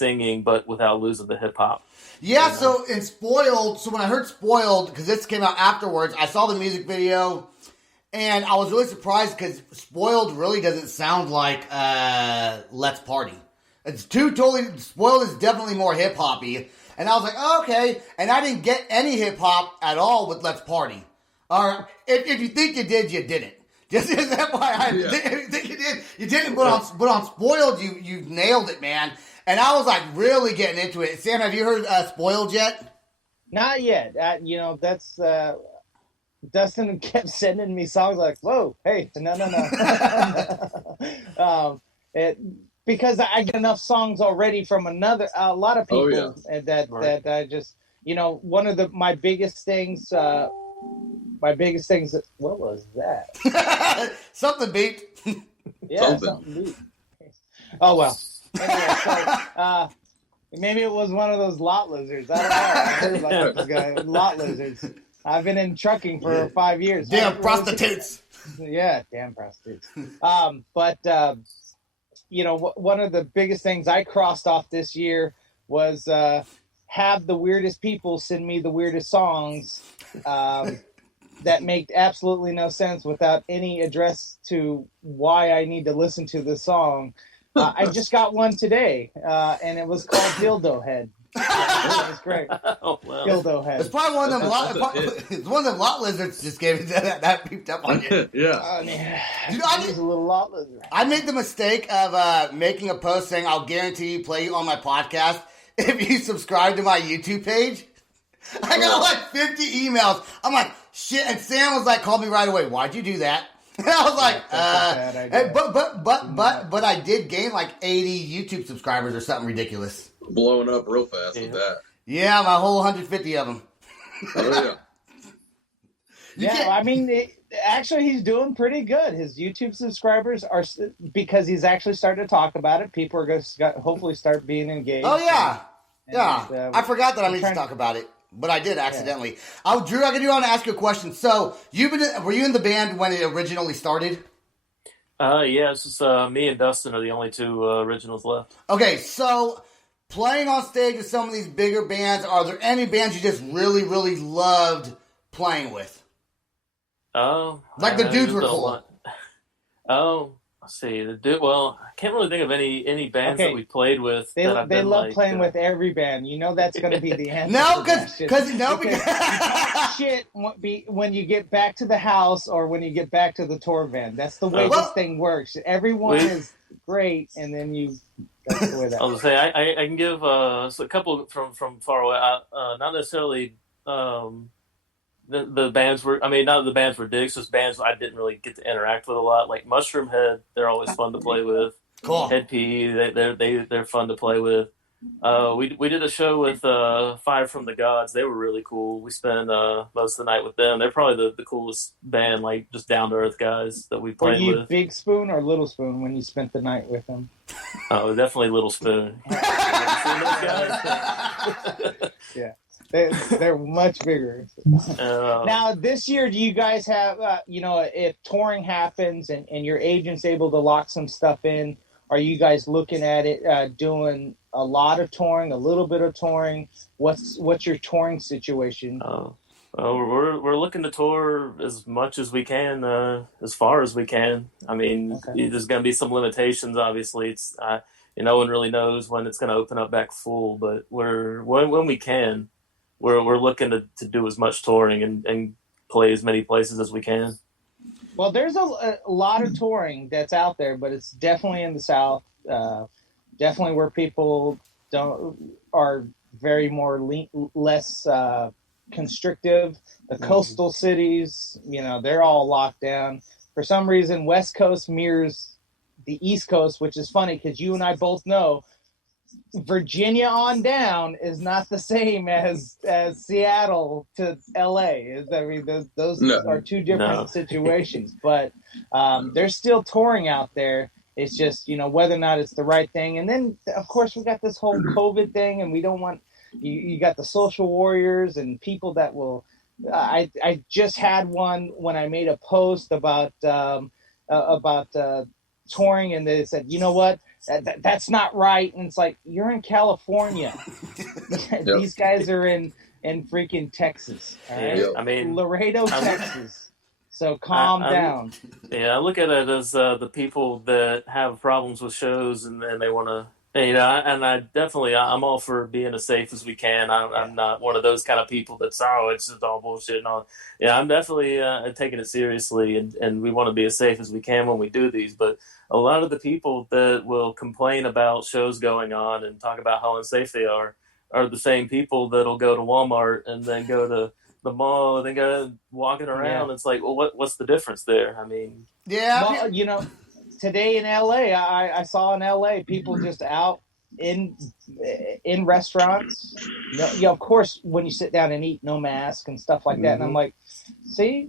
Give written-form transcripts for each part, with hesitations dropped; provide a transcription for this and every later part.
singing, but without losing the hip hop. Yeah, so in Spoiled, so when I heard Spoiled, because this came out afterwards, I saw the music video, and I was really surprised because Spoiled really doesn't sound like Let's Party. It's Spoiled is definitely more hip-hoppy, and I was like, oh, okay, and I didn't get any hip-hop at all with Let's Party. Or, if you think you did, you didn't. Just as FYI, if you think you did, you didn't, but on Spoiled, you nailed it, man. And I was like really getting into it. Sam, have you heard Spoiled yet? Not yet. That's Dustin kept sending me songs like, "Whoa, hey, no." Because I get enough songs already from a lot of people that I just, one of my biggest things. What was that? Something beat. Yeah, something beat. Oh well. Anyway, so maybe it was one of those lot lizards. I don't know. I heard about this guy, lot lizards. I've been in trucking for 5 years. Damn prostitutes. Yeah, damn prostitutes. But one of the biggest things I crossed off this year was have the weirdest people send me the weirdest songs that make absolutely no sense without any address to why I need to listen to this song. I just got one today, and it was called Dildo Head. It was great. Oh, wow. Dildo Head. It's probably one of them lot lizards just gave it that peeped up on you. Yeah. He's a little lot lizard. I made the mistake of making a post saying I'll guarantee you play you on my podcast if you subscribe to my YouTube page. I got like 50 emails. I'm like, shit. And Sam was like, called me right away. Why'd you do that? And I was like, but I did gain like 80 YouTube subscribers or something ridiculous. Blowing up real fast with that. Yeah, my whole 150 of them. Oh yeah. I mean, actually, he's doing pretty good. His YouTube subscribers are, because he's actually starting to talk about it. People are going to hopefully start being engaged. Oh yeah, I forgot that I needed to talk about it. But I did accidentally. Yeah. Drew, I want to ask you a question. So, were you in the band when it originally started? Yeah, it's just me and Dustin are the only two originals left. Okay, so playing on stage with some of these bigger bands, are there any bands you just really, really loved playing with? Oh, like the dudes were cool. Oh, let's see. Well, I can't really think of any bands that we played with. They love playing with every band. That's going to be the answer. No, because shit when you get back to the house or when you get back to the tour van. That's the way this thing works. Everyone is great, and then you. That's the way that. I was going to say I can give a couple from far away. Not necessarily. The bands were, not the bands were dicks, just bands I didn't really get to interact with a lot. Like Mushroom Head, they're always fun to play with. Cool. Head PE, they're fun to play with. We did a show with Five from the Gods. They were really cool. We spent most of the night with them. They're probably the coolest band, like just down to earth guys that we played with. Were you Big Spoon or Little Spoon when you spent the night with them? Oh, definitely Little Spoon. Yeah. They're much bigger. Now, this year, do you guys have, if touring happens and your agent's able to lock some stuff in, are you guys looking at it doing a lot of touring, a little bit of touring? What's your touring situation? We're looking to tour as much as we can, as far as we can. There's going to be some limitations, obviously. It's no one really knows when it's going to open up back full, but when we can. We're looking to do as much touring and play as many places as we can. Well, there's a lot of touring that's out there, but it's definitely in the South. Definitely where people are very less constrictive. The coastal cities, they're all locked down. For some reason, West Coast mirrors the East Coast, which is funny because you and I both know Virginia on down is not the same as Seattle to LA. Those are two different situations, but they're still touring out there. It's just, whether or not it's the right thing. And then, of course, we got this whole COVID thing, and we don't want you got the social warriors and people that will. I just had one when I made a post about touring, and they said, you know what? that's not right. And it's like, you're in California. These guys are in freaking Texas. All right? Yeah, I mean, Laredo, Texas. So calm down. Yeah, I look at it as the people that have problems with shows and they want to, and I definitely, I'm all for being as safe as we can. I'm not one of those kind of people that's, it's just all bullshit and all. Yeah, I'm definitely taking it seriously, and we want to be as safe as we can when we do these. But a lot of the people that will complain about shows going on and talk about how unsafe they are the same people that'll go to Walmart and then go to the mall and then go walking around. Yeah. It's like, well, what's the difference there? I mean, well, today in LA, I saw in LA people just out in restaurants. Of course, when you sit down and eat, no mask and stuff like that. And I'm like, see,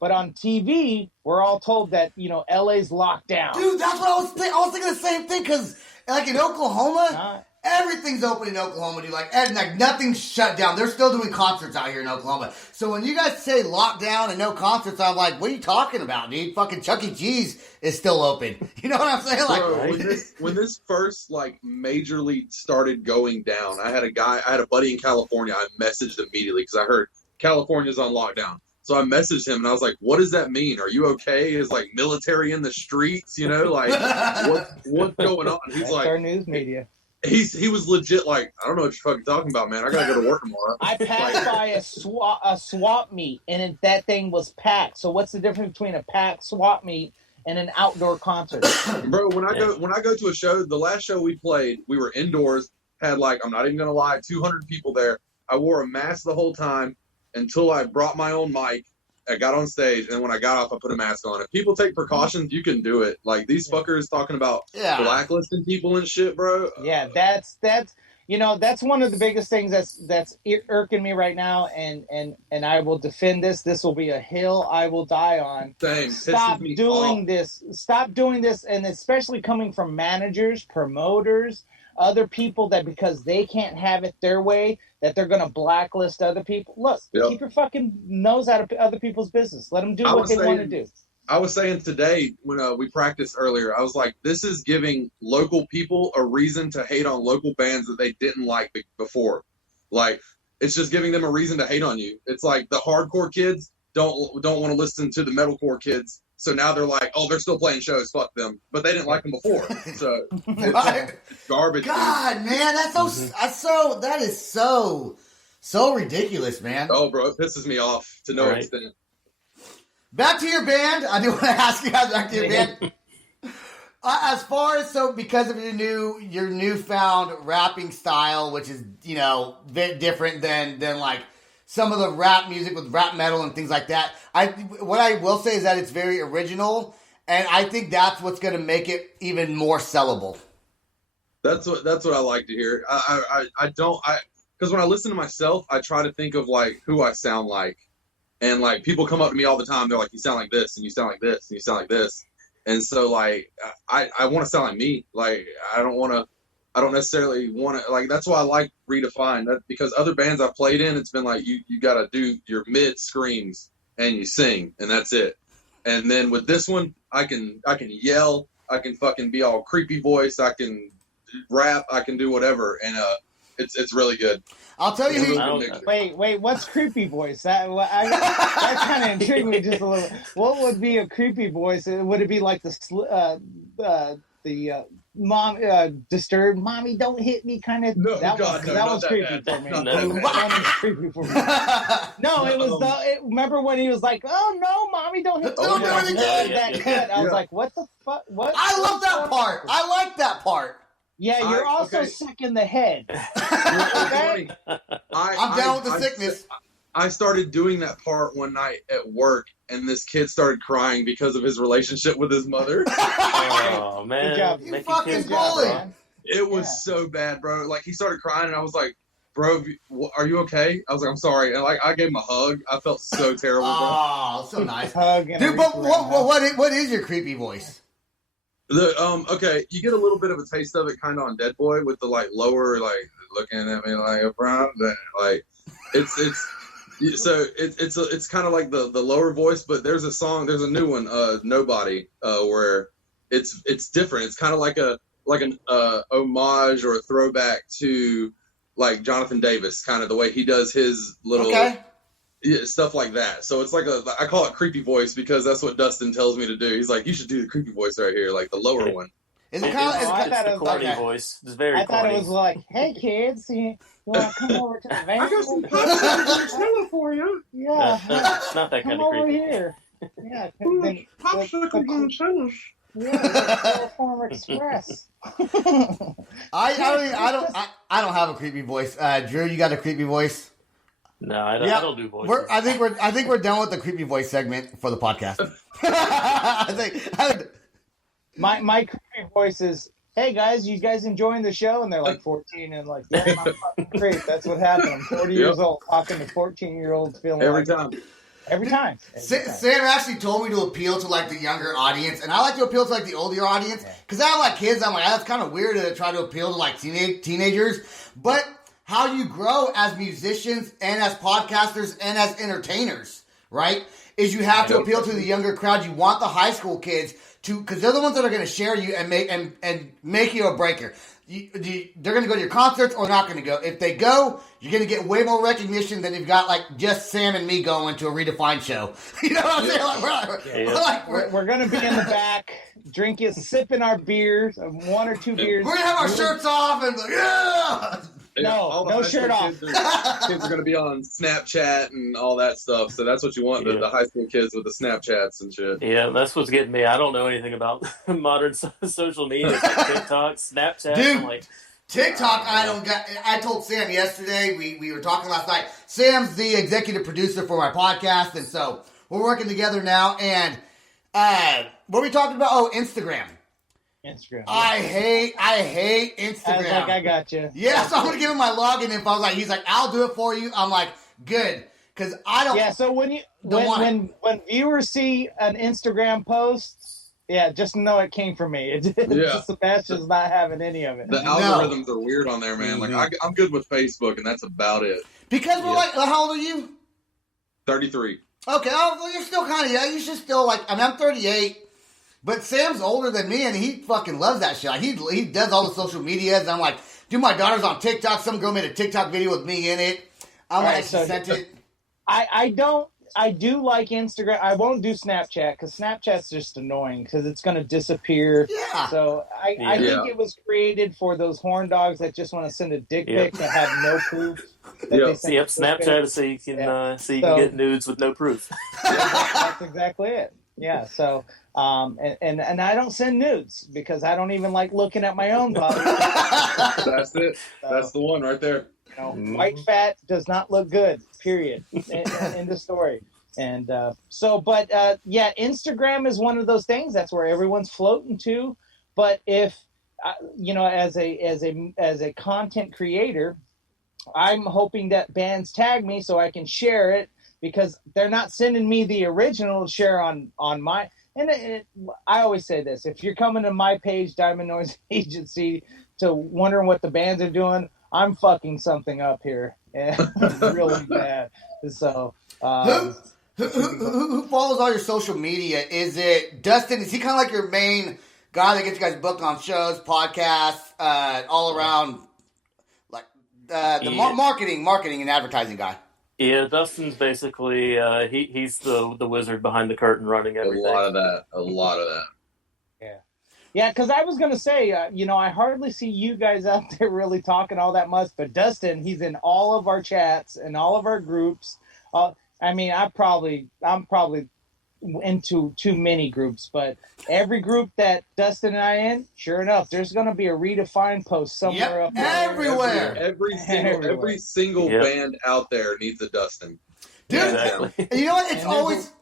but on TV, we're all told that, LA's locked down. Dude, that's what I was thinking. I was thinking the same thing because, like, in Oklahoma, everything's open in Oklahoma, dude. Like nothing's shut down. They're still doing concerts out here in Oklahoma. So when you guys say lockdown and no concerts, I'm like, what are you talking about, dude? Fucking Chuck E. Cheese is still open. You know what I'm saying? Like, bro, when this first majorly started going down, I had a buddy in California. I messaged immediately because I heard California's on lockdown. So I messaged him and I was like, what does that mean? Are you okay? Is military in the streets? What's going on? He's That's our news media. He was legit I don't know what you're fucking talking about, man. I gotta go to work tomorrow. I passed by a swap meet and that thing was packed. So what's the difference between a packed swap meet and an outdoor concert? Bro, when I go to a show, the last show we played, we were indoors, had I'm not even gonna lie, 200 people there. I wore a mask the whole time until I brought my own mic. I got on stage, and when I got off, I put a mask on. If people take precautions, you can do it. These fuckers talking about blacklisting people and shit, bro. Yeah, that's one of the biggest things that's irking me right now, and I will defend this. This will be a hill I will die on. Same. Stop doing this. Stop doing this, and especially coming from managers, promoters, other people that because they can't have it their way, that they're going to blacklist other people. Look, keep your fucking nose out of other people's business. Let them do what they want to do. I was saying today when we practiced earlier, I was like, this is giving local people a reason to hate on local bands that they didn't like before. It's just giving them a reason to hate on you. It's like the hardcore kids don't want to listen to the metalcore kids. So now they're like, they're still playing shows. Fuck them. But they didn't like them before. So it's garbage. God, man, that is so ridiculous, man. Oh, bro, it pisses me off to no extent. Back to your band. I do want to ask you guys back to your band. As far as because of your newfound rapping style, which is very different than some of the rap music with rap metal and things like that. What I will say is that it's very original, and I think that's what's going to make it even more sellable. That's what I like to hear. Because when I listen to myself, I try to think of who I sound like, and people come up to me all the time. They're like, "You sound like this, and you sound like this, and you sound like this," and so I want to sound like me. I don't necessarily want to that's why I like REdEFIND. Because other bands I've played in, it's been you got to do your mid screams and you sing and that's it. And then with this one, I can yell, I can fucking be all creepy voice, I can rap, I can do whatever, and it's really good. I'll tell you. Wait, what's creepy voice? That kind of intrigued me just a little. What would be a creepy voice? Would it be like the mom disturbed mommy don't hit me kind of that was creepy for me. Creepy for me. No, it was remember when he was like, "Oh no, mommy don't hit me." I was like, "What the fuck? What?" I love that part. I like that part. Yeah, you're also sick in the head. I'm down with the sickness. I started doing that part one night at work, and this kid started crying because of his relationship with his mother. Oh, man. Good job. You fucking bully. It was so bad, bro. He started crying, and I was like, bro, are you okay? I was like, I'm sorry. And I gave him a hug. I felt so terrible, bro. Oh, so nice. Dude, but what is your creepy voice? Okay, you get a little bit of a taste of it kind of on Dead Boy with the lower, looking at me like a brown, it's kind of like the lower voice, but there's a new one, Nobody, where it's different. It's kind of like an homage or a throwback to like Jonathan Davis, kind of the way he does his little stuff like that. So it's like I call it creepy voice because that's what Dustin tells me to do. He's like, you should do the creepy voice right here, like the lower one. Is it kind of? It's the corny voice. It's very I thought corny. it was like, hey kids, you want to come over to the van? I got some popsicles for you. Yeah, it's not that kind come of over creepy. here. Yeah, Popsicles on sandwich. Yeah, Chloroform Express. I don't have a creepy voice. Drew, you got a creepy voice? No, I don't do voices. I think we're done with the creepy voice segment for the podcast. I think my creepy voice is, hey guys, you guys enjoying the show? And they're like 14 and like, yeah, I'm fucking great. That's what happened. I'm 40 years old talking to 14-year-olds feeling Every time. Every time. Sam actually told me to appeal to like the younger audience, and I like to appeal to like the older audience because I have like kids. I'm like, that's kind of weird to try to appeal to like teenagers, but how you grow as musicians and as podcasters and as entertainers, right? Is you have to appeal to the younger crowd. You want the high school kids to, because they're the ones that are going to share you and make you a breaker. They're going to go to your concerts or not going to go. If they go, you're going to get way more recognition than you've got like just Sam and me going to a REdEFIND show. You know what I'm saying? We're going to be in the back, drinking, sipping our beers, one or two beers. We're going to have our shirts off and like, yeah. No shirt off. Kids are going to be on Snapchat and all that stuff. So that's what you want, the high school kids with the Snapchats and shit. Yeah, that's what's getting me. I don't know anything about modern social media, like TikTok, Snapchat. Dude, I'm like, TikTok, I told Sam yesterday, we were talking last night. Sam's the executive producer for my podcast, and so we're working together now. And what are we talking about? Oh, Instagram. I hate Instagram. I was like, I got you. Yeah, so I'm going to give him my login info. He's like, I'll do it for you. I'm like, good. Because I don't. Yeah, so when viewers see an Instagram post, just know it came from me. Sebastian's not having any of it. The algorithms are weird on there, man. Mm-hmm. Like I'm good with Facebook, and that's about it. Because we're like, how old are you? 33. Okay, well, you're still kind of young. You should still like. I mean, I'm 38. But Sam's older than me, and he fucking loves that shit. Like, he does all the social medias. And I'm like, dude, my daughter's on TikTok. Some girl made a TikTok video with me in it. I'm like, she sent it. I do like Instagram. I won't do Snapchat because Snapchat's just annoying because it's going to disappear. Yeah. So I think it was created for those horn dogs that just want to send a dick pic and have no proof. Snapchat is so you can get nudes with no proof. That's exactly it. Yeah, so and I don't send nudes because I don't even like looking at my own body. That's it. That's the one right there. White fat does not look good. Period. In the story. And Instagram is one of those things. That's where everyone's floating to. But if as a content creator, I'm hoping that bands tag me so I can share it. Because they're not sending me the original to share on my... And I always say this. If you're coming to my page, Diamond Noise Agency, to wondering what the bands are doing, I'm fucking something up here. Really bad. So... Who follows all your social media? Is it Dustin? Is he kind of like your main guy that gets you guys booked on shows, podcasts, all around, like the marketing and advertising guy? Yeah, Dustin's basically he's the wizard behind the curtain running everything. A lot of that. Yeah, because I was gonna say, I hardly see you guys out there really talking all that much, but Dustin, he's in all of our chats and all of our groups. I mean, I'm probably into too many groups, but every group that Dustin and I in, sure enough, there's going to be a REdEFIND post somewhere up there. Everywhere. Every single band out there needs a Dustin. Dude, exactly. And you know what?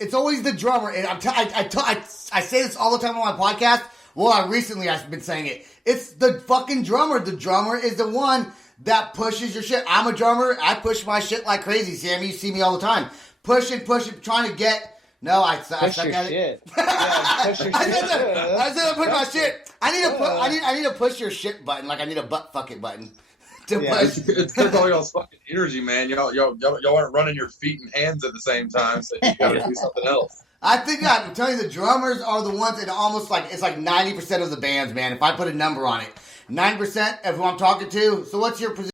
It's always the drummer. And I say this all the time on my podcast. Well, I've been saying it. It's the fucking drummer. The drummer is the one that pushes your shit. I'm a drummer. I push my shit like crazy, Sammy. You see me all the time. Pushing, trying to get... No, I suck at it. Push your shit. I said push my shit. I need to push your shit button like I need a butt fucking button. It's because all y'all's fucking energy, man. Y'all aren't running your feet and hands at the same time, so you gotta do something else. I think I'm telling you, the drummers are the ones that almost like it's like 90% of the bands, man. If I put a number on it, 9% of who I'm talking to. So what's your position?